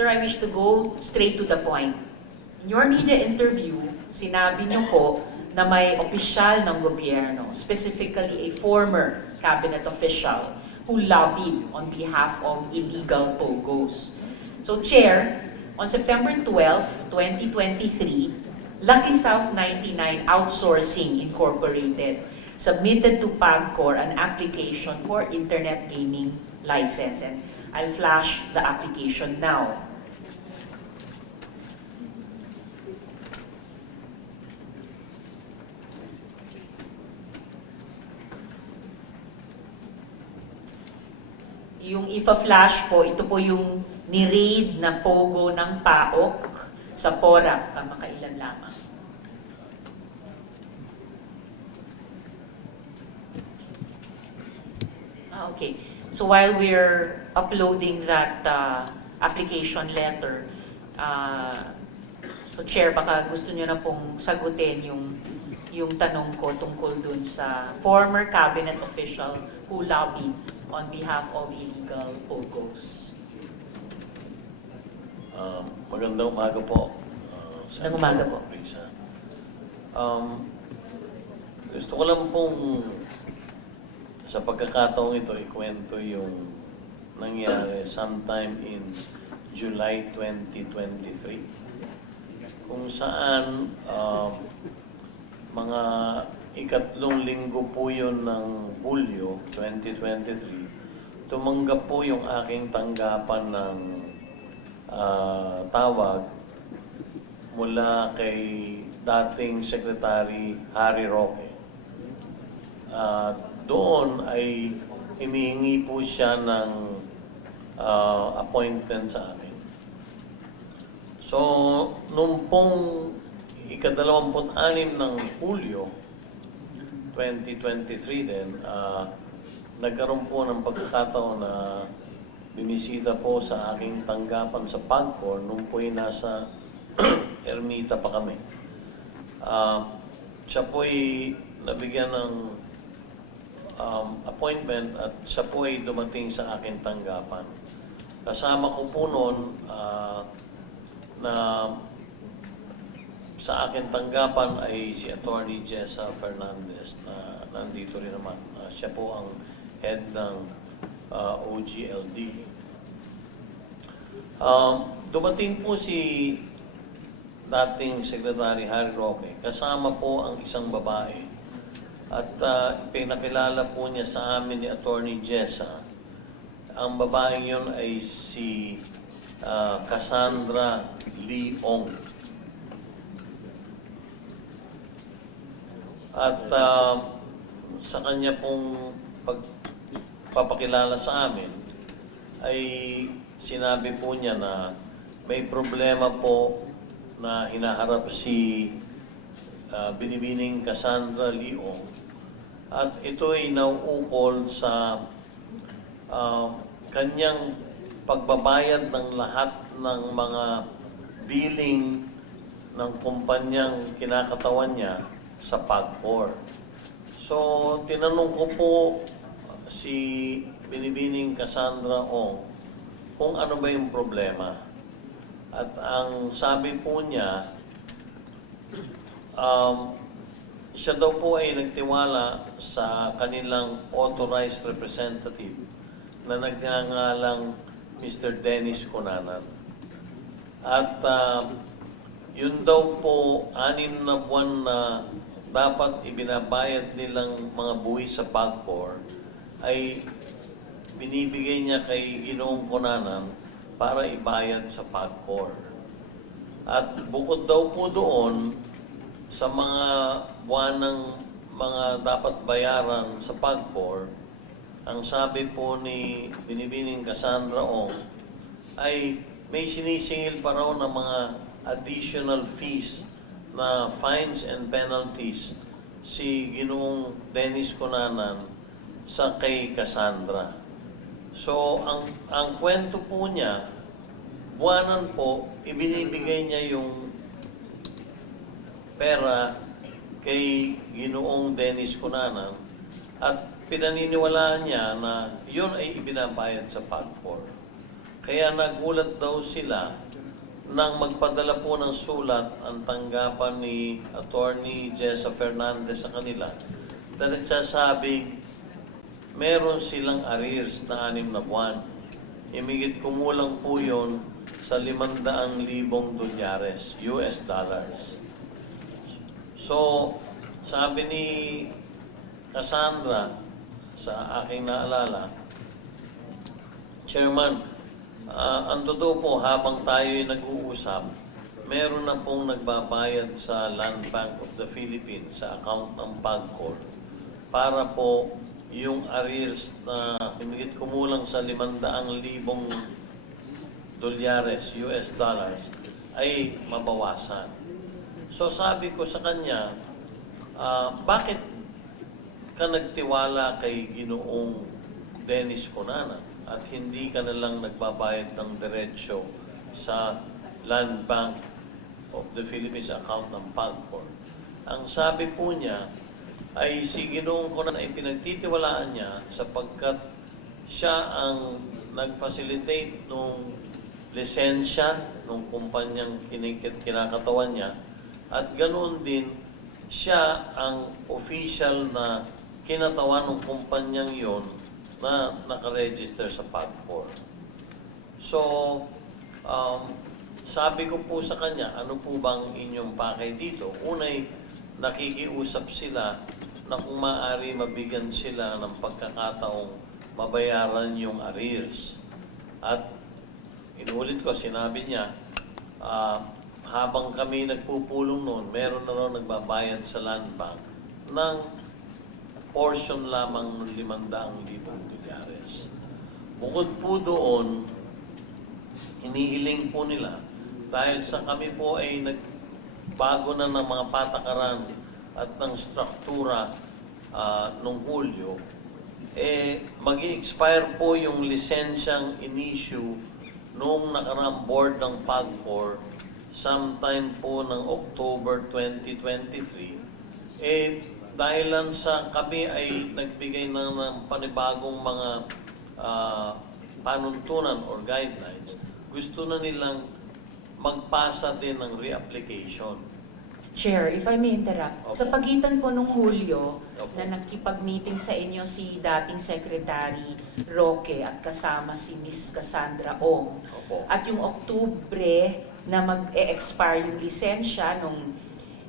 Sir, I wish to go straight to the point. In your media interview, sinabi niyo po na may opisyal ng gobyerno, specifically a former cabinet official, who lobbied on behalf of illegal POGOs. So, Chair, on September 12, 2023, Lucky South 99 Outsourcing Incorporated submitted to PAGCOR an application for internet gaming license. And I'll flash the application now. Yung ipa-flash po, ito po yung ni-raid na pogo ng PAOK sa Porac, kamakailan lamang. Ah, okay. So while we're uploading that uh, application letter, uh, so Chair, baka gusto niyo na pong sagutin yung yung tanong ko tungkol dun sa former cabinet official who lobbied on behalf of illegal POGOs. Um, magandang umaga po. Uh, Magandang umaga po. Risa. Um, gusto ko lang pong sa pagkakataong ito, ikwento yung nangyari sometime in July 2023 kung saan um, mga ikatlong linggo po yun ng Hulyo 2023 tumanggap po yung aking tanggapan ng ah, tawag mula kay dating Secretary Harry Roque. Ah, doon ay hinihingi po siya ng ah, appointment sa amin. So, nung pong ikadalawamput-anim ng Hulyo 2023 din, ah, nagkaroon po ng pagkakataon na binisita po sa aking tanggapan sa Pagcor nung po'y nasa Ermita pa kami. Ah, siya po'y nabigyan ng um, appointment at siya po'y dumating sa aking tanggapan. Kasama ko po noon ah, na sa akin tanggapan ay si Attorney Jessa Fernandez na nandito rin naman. Ah, siya po ang head ng ah, OGLD. Um, dumating po si dating Secretary Harry Roque. Kasama po ang isang babae. At uh, pinakilala po niya sa amin ni Attorney Jessa. Ang babaeng yun ay si ah, Cassandra Leong. At ah, sa kanya pong pagpapakilala sa amin, ay sinabi po niya na may problema po na hinaharap si ah, Binibining Cassandra Leong at ito ay nauukol sa ah, kanyang pagbabayad ng lahat ng mga billing ng kumpanyang kinakatawan niya sa PAGCOR. So, tinanong ko po si Binibining Cassandra Ong kung ano ba yung problema. At ang sabi po niya, um, siya daw po ay nagtiwala sa kanilang authorized representative na nagngangalang Mr. Dennis Conanan. At um, yun daw po, anim na buwan na dapat ibinabayad nilang mga buwis sa PAGCOR ay binibigay niya kay Ginoong Conanan para ibayad sa PAGCOR. At bukod daw po doon, sa mga buwanang mga dapat bayaran sa PAGCOR, ang sabi po ni Binibining Cassandra Ong ay may sinisingil pa raw ng mga additional fees na fines and penalties si Ginoong Dennis Conanan sa kay Cassandra. So, ang, ang kwento po niya, buwanan po, ibinibigay niya yung pera kay Ginoong Dennis Cunanan at pinaniniwalaan niya na yun ay ibinabayad sa PAGCOR. Kaya nagulat daw sila nang magpadala po ng sulat ang tanggapan ni Attorney Jessa Fernandez sa kanila na nagsasabing meron silang arrears na anim na buwan. Imigit kumulang po yun sa 500,000 dolyares, US dollars. So, sabi ni Cassandra sa aking naalala, Chairman, ah, ang totoo po, habang tayo ay nag-uusap, meron na pong nagbabayad sa Land Bank of the Philippines sa account ng PAGCOR para po yung arrears na himigit kumulang sa 500,000 dolyares, US dollars, ay mabawasan. So sabi ko sa kanya, ah, bakit ka nagtiwala kay Ginoong Dennis Conana at hindi ka na lang nagbabayad ng diretsyo sa Land Bank of the Philippines account ng PAGCOR. Ang sabi po niya ay si Ginoong Conan ay pinagtitiwalaan niya sapagkat siya ang nag-facilitate nung lisensya nung kumpanyang kinakatawan niya at ganoon din siya ang official na kinatawan ng kumpanyang yon na nakaregister sa PAGCOR. So, um, sabi ko po sa kanya, ano po bang inyong pakay dito? Unay, nakikiusap sila na kung maaari mabigyan sila ng pagkakataong mabayaran yung arrears. At inulit ko, sinabi niya, ah, habang kami nagpupulong noon, meron na raw nagbabayad sa land bank ng portion lamang ng 500,000 dolyares. Bukod po doon, hinihiling po nila dahil sa kami po ay nagbago na ng mga patakaran at ng struktura ah, nung Hulyo, eh, mag expire po yung lisensyang in-issue noong nakaraang board ng PAGCOR sometime po ng October 2023. Eh, dahilan sa kami ay nagbigay na ng panibagong mga ah, panuntunan or guidelines, gusto na nilang magpasa din ng reapplication. Chair, if I may interrupt, Opo. sa pagitan po nung Hulyo Opo. na nakipag-meeting sa inyo si dating Secretary Roque at kasama si Miss Cassandra Ong, Opo. at yung Oktubre na mag-e-expire yung lisensya nung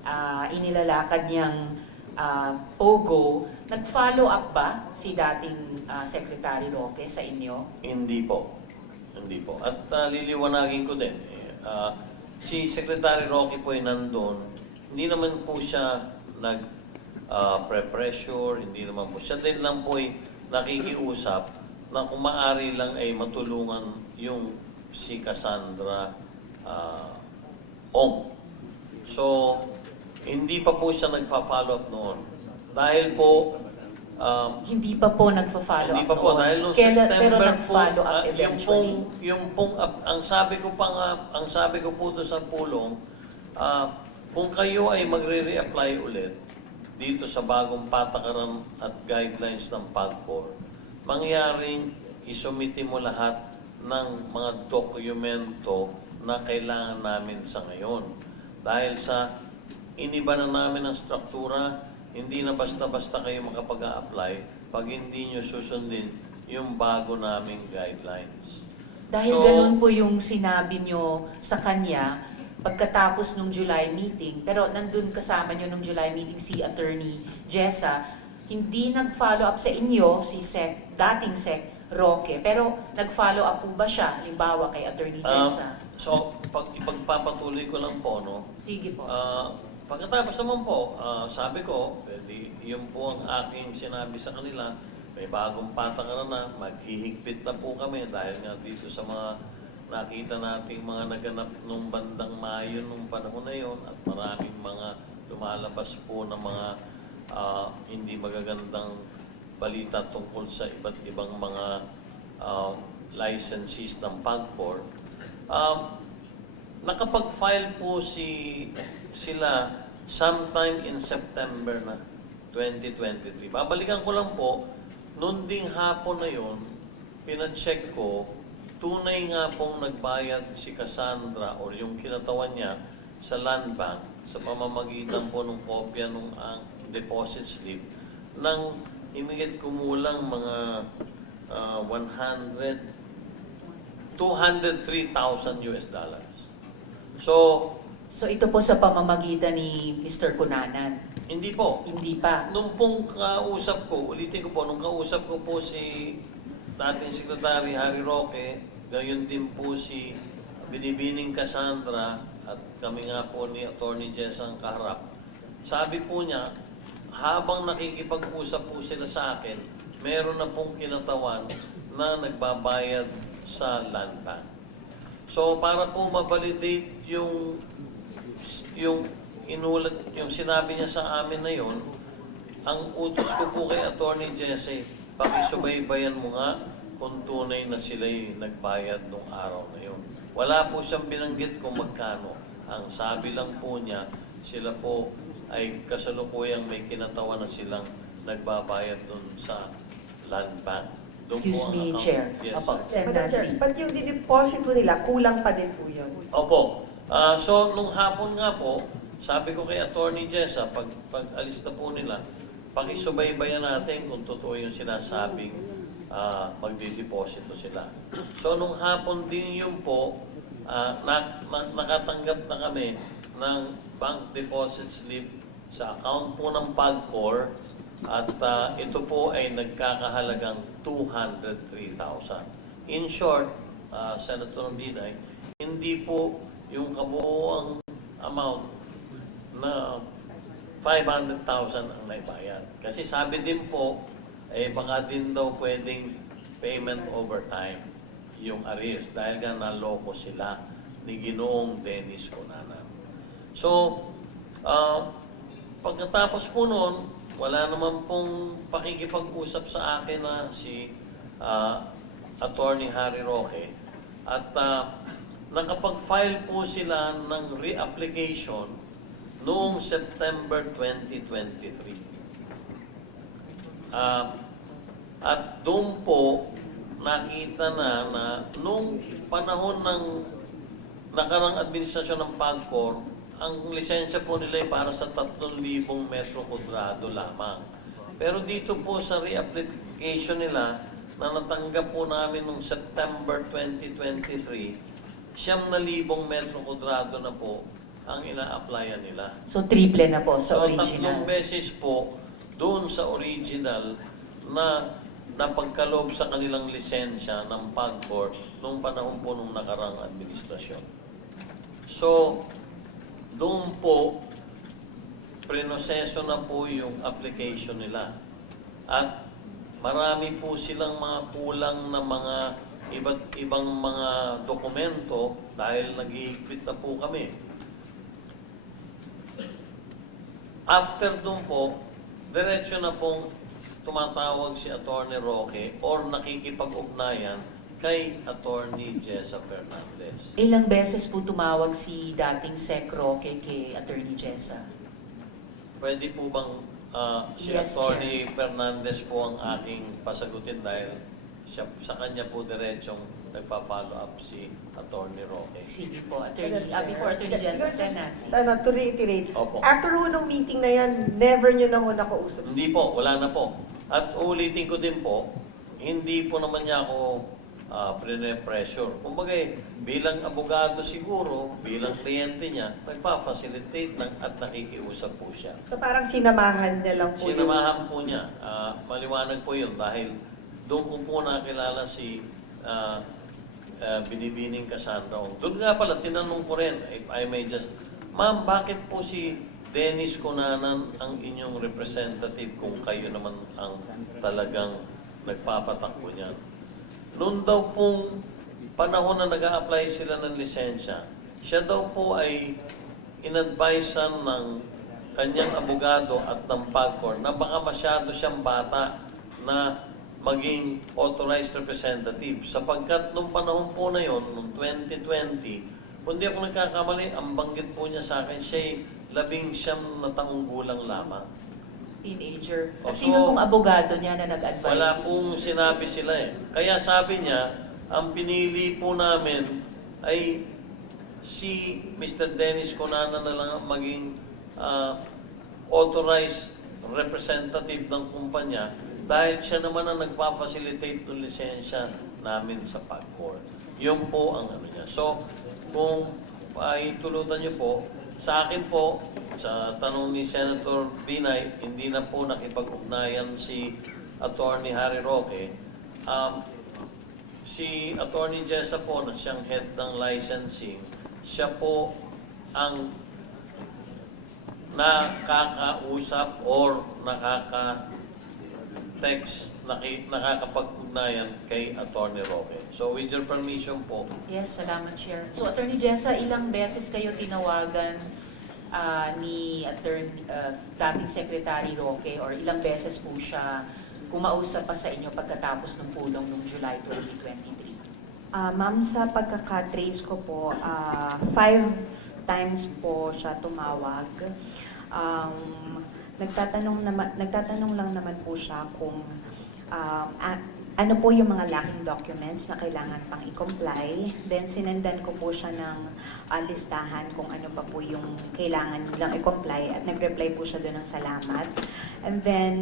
ah, inilalakad niyang ah, POGO, nag-follow up ba si dating ah, Secretary Roque sa inyo? Hindi po. Hindi po. At ah, liliwanagin ko din, ah, si Secretary Rocky po ay nandun. Hindi naman po siya nag ah, pre-pressure, hindi naman po. Siya din lang po ay nakikiusap na kung maaari lang ay matulungan yung si Cassandra ah, Ong. So, hindi pa po siya nagpa-follow up noon. Dahil po, um, Hindi pa po nagpa-follow hindi up pa po, noon. dahil noong Kailan- September pero po, nag-follow up ah, yung eventually. pong, yung pong, ap- ang sabi ko pa nga, ang sabi ko po doon sa pulong, ah, kung kayo ay magre-reapply ulit dito sa bagong patakaran at guidelines ng PAGCOR, mangyaring isumiti mo lahat ng mga dokumento na kailangan namin sa ngayon. Dahil sa iniba na namin ang struktura, hindi na basta-basta kayo makapag-a-apply pag hindi nyo susundin yung bago naming guidelines. Dahil So- ganun po yung sinabi nyo sa kanya pagkatapos nung July meeting, pero nandun kasama nyo nung July meeting si Attorney Jessa, hindi nag-follow up sa inyo si Sec, dating Sec Roque, pero nag-follow up po ba siya, halimbawa kay Attorney Ah, Jessa? so, pag ipagpapatuloy ko lang po, no, Sige po. Ah, pagkatapos naman po, ah, sabi ko, pwede, yun po ang aking sinabi sa kanila, may bagong patakaran na, maghihigpit na po kami dahil nga dito sa mga nakita nating mga naganap nung bandang Mayo nung panahon na yon at maraming mga lumalabas po ng mga ah, hindi magagandang balita tungkol sa iba't ibang mga ah, licensees ng PAGCOR. Um, Nakapag-file po si sila sometime in September na 2023. Babalikan ko lang po, noon ding hapon na yon, pinacheck ko tunay nga pong nagbayad si Cassandra or yung kinatawan niya sa land bank sa pamamagitan po ng kopya ng ang deposit slip ng imigit kumulang mga ah, 100 203,000 US dollars. So, So ito po sa pamamagitan ni Mr. Kunanan. hindi po. Hindi pa. Nung pong kausap ko, ulitin ko po, nung kausap ko po si dating Secretary Harry Roque, gayon din po si Binibining Cassandra at kami nga po ni Attorney Jess ang kaharap. Sabi po niya, habang nakikipag-usap po sila sa akin, meron na pong kinatawan na nagbabayad sa land bank. So para po ma-validate yung yung inulat, yung sinabi niya sa amin na yon, ang utos ko po kay Attorney Jesse, pakisubaybayan mo nga kung tunay na sila'y nagbayad nung araw na yon. Wala po siyang binanggit kung magkano. Ang sabi lang po niya, sila po ay kasalukuyang may kinatawa na silang nagbabayad dun sa land bank. Doon Excuse me, account. Chair. Yes, Apo. sir. Madam Chair, but yung dideposit po nila, kulang pa din po yun. Opo. Ah, so, nung hapon nga po, sabi ko kay Attorney Jessa, pag, pag alis na po nila, pakisubaybayan natin kung totoo yung sinasabing ah, magdideposito sila. So, nung hapon din yun po, ah, na, na- nakatanggap na kami ng bank deposit slip sa account po ng PAGCOR at ah, ito po ay nagkakahalagang 203,000. In short, ah, Senator Binay, hindi po yung kabuoang amount na 500,000 ang naibayad. Kasi sabi din po, eh baka din daw pwedeng payment over time yung arrears dahil nga naloko sila ni Ginoong Dennis Conanan. So, ah, pagkatapos po noon, wala naman pong pakikipag-usap sa akin na si ah, Attorney Harry Roque at ah, nakapag-file po sila ng reapplication noong September 2023. Ah, at doon po nakita na na nung panahon ng nakarang administrasyon ng PAGCOR, ang lisensya po nila ay para sa 3,000 metro kudrado lamang. Pero dito po sa reapplication nila na natanggap po namin noong September 2023, siyam na libong metro kudrado na po ang ina-applyan nila. So triple na po sa So, tatlong original. beses po doon sa original na napagkaloob sa kanilang lisensya ng PAGCOR noong panahon po nung nakarang administrasyon. So, doon po, prinoseso na po yung application nila. At marami po silang mga kulang na mga iba't ibang mga dokumento dahil nag-iigpit na po kami. After dun po, diretso na pong tumatawag si Attorney Roque or nakikipag-ugnayan kay Attorney Jessa Fernandez. Ilang beses po tumawag si dating Sec Roque kay Attorney Jessa? Pwede po bang ah, si Yes, Attorney Fernandez po ang aking pasagutin dahil siya, sa kanya po diretsong nagpa-follow up si Attorney Roque. Sige po, Attorney, Madam ah, Chair. before Attorney just, Nancy. Ano, to reiterate, Opo. after ho nung meeting na yan, never nyo na ho nakausap. Hindi po, wala na po. At ulitin ko din po, hindi po naman niya ako uh, pressure Kumbaga, eh, bilang abogado siguro, bilang kliyente niya, nagpa-facilitate lang at nakikiusap po siya. So parang sinamahan niya lang po yung... Sinamahan po niya, ah, maliwanag po yun dahil doon ko po nakilala si ah, ah, Binibining Cassandra. Doon nga pala, tinanong ko rin, if I may just, Ma'am, bakit po si Dennis Conanan ang inyong representative kung kayo naman ang talagang nagpapatakbo niyan? Noon daw pong panahon na nag apply sila ng lisensya, siya daw po ay inadvisean ng kanyang abogado at ng PAGCOR na baka masyado siyang bata na maging authorized representative sapagkat nung panahon po na yon, nung 2020, kung di ako nagkakamali, ang banggit po niya sa akin, siya'y labing siyam na taong gulang lamang. Teenager. At sino so, pong abogado niya na nag-advise? Wala pong sinabi sila eh. Kaya sabi niya, ang pinili po namin ay si Mr. Dennis Conana na lang ang maging ah, authorized representative ng kumpanya dahil siya naman ang nagpapacilitate ng lisensya namin sa PAGCOR. Yun po ang ano niya. So, kung ay tulutan niyo po, sa akin po, sa tanong ni Senator Binay, hindi na po nakipag-ugnayan si Attorney Harry Roque. Um, si Attorney Jessa po na siyang head ng licensing, siya po ang nakakausap or nakaka-text, naki- nakakapag-ugnayan kay Attorney Roque. So with your permission po, Yes, salamat, Chair. So, Attorney Jessa, ilang beses kayo tinawagan ah, ni Attorney, ah, dating Secretary Roque or ilang beses po siya kumausap pa sa inyo pagkatapos ng pulong noong July 2023? Ah, ma'am, sa pagkakatrace ko po, ah, five times po siya tumawag. Um, nagtatanong, naman, nagtatanong lang naman po siya kung um, a- ano po yung mga lacking documents na kailangan pang i-comply. Then sinendan ko po siya ng ah, listahan kung ano pa po yung kailangan nilang i-comply at nag-reply po siya doon ng salamat. And then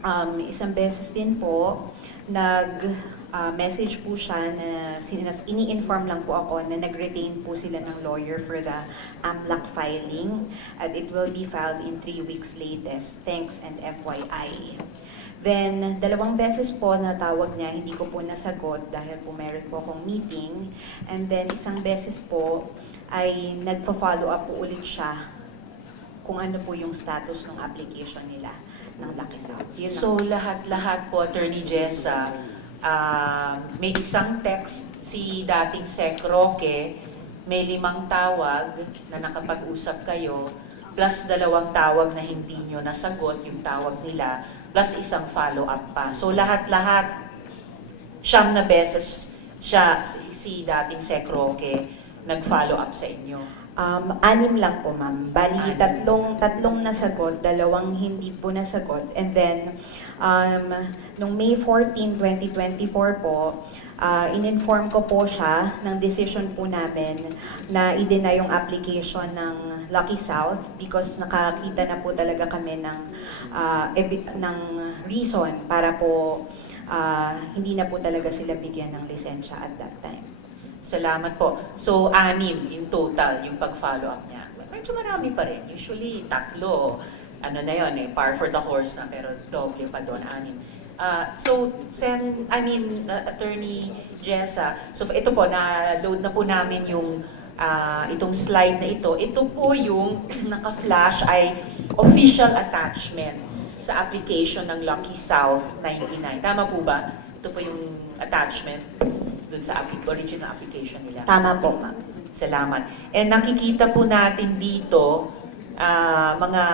um, isang beses din po, nag ah, message po siya na sinas, ini-inform lang po ako na nag-retain po sila ng lawyer for the AMLAC filing at it will be filed in three weeks latest. Thanks and FYI. Then, dalawang beses po na tawag niya, hindi ko po nasagot dahil po meron po akong meeting. And then, isang beses po ay nagpa-follow up po ulit siya kung ano po yung status ng application nila ng Lucky South. Yun. So, lahat-lahat po, Attorney Jessa, ah, may isang text si dating Sec Roque, may limang tawag na nakapag-usap kayo, plus dalawang tawag na hindi nyo nasagot yung tawag nila, plus isang follow-up pa. So, lahat-lahat, siyam na beses siya, si, si dating Sec Roque, nag-follow up sa inyo. Um, anim lang po, ma'am. Bali, tatlong, tatlong nasagot, dalawang hindi po nasagot. And then, um, nung May 14, 2024 po, ah, in-inform ko po siya ng decision po namin na i-deny yung application ng Lucky South because nakakita na po talaga kami ng, ebi- ng reason para po ah, hindi na po talaga sila bigyan ng lisensya at that time. Salamat po. So, anim in total yung pag-follow up niya. Medyo marami pa rin. Usually, tatlo. Ano na yon eh, par for the horse na, pero doble pa doon, anim. Ah, so, Sen, I mean, uh, Attorney Jessa, so ito po, na-load na po namin yung ah, itong slide na ito. Ito po yung naka-flash ay official attachment sa application ng Lucky South 99. Tama po ba? Ito po yung attachment dun sa applic- original application nila. Tama po, ma'am. Salamat. And nakikita po natin dito ah, mga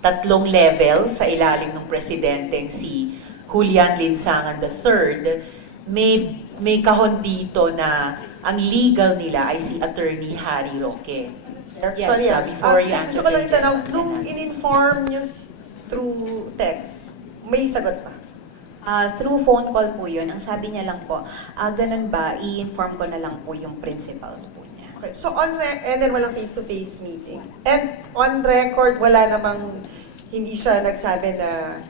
tatlong level sa ilalim ng presidenteng si Julian Linsangan III. May, may kahon dito na ang legal nila ay si Attorney Harry Roque. Yes, Sorry, ah, ah, before ah, you answer Gusto ko lang itanong, Jessa, nung in-inform nyo s- through text, may sagot pa? Ah, through phone call po yun. Ang sabi niya lang po, ah, ganun ba, i-inform ko na lang po yung principals po niya. Okay, so on re- and then walang face-to-face meeting. And on record, wala namang hindi siya nagsabi na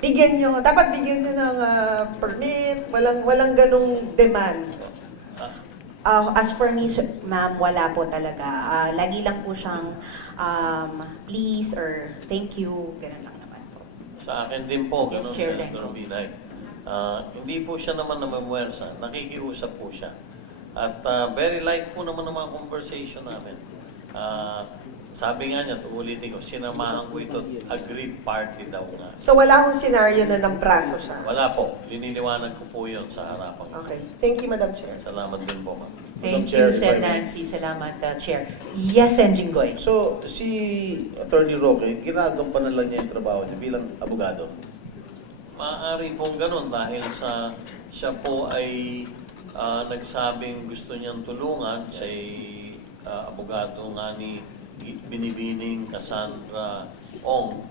bigyan nyo, dapat bigyan nyo ng ah, permit, walang walang ganong demand. Ah, as for me, ma'am, wala po talaga. Ah, lagi lang po siyang um, please or thank you, ganun lang. Sa akin din po, Yes, ganun, Chair Senator Lenco. Binay. Ah, hindi po siya naman namamwersa, nakikiusap po siya. At ah, very light po naman ang mga conversation namin. Ah, sabi nga niya, uulitin ko, sinamahan ko ito, agreed party daw nga. So wala akong scenario na ng braso siya. Wala po, liniliwanag ko po yun sa harapan ko. Okay. Thank you, Madam Chair. Salamat din po, ma'am. Thank Madam you, if I Sen may. Nancy. Salamat, uh, Chair. Yes, Enjinggoy. So, si Attorney Roque, ginagampanan lang niya yung trabaho niya bilang abogado. Maaari pong ganun dahil sa siya po ay ah, nagsabing gusto niyang tulungan siya ay ah, abogado nga ni Binibining Cassandra Ong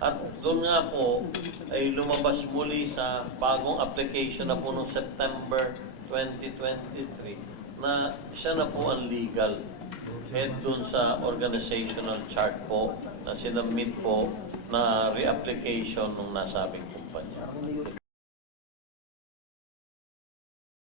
At doon nga po ay lumabas muli sa bagong application na po noong September 2023 na siya na po ang legal head doon sa organizational chart po na sinabmit po na reapplication ng nasabing kumpanya.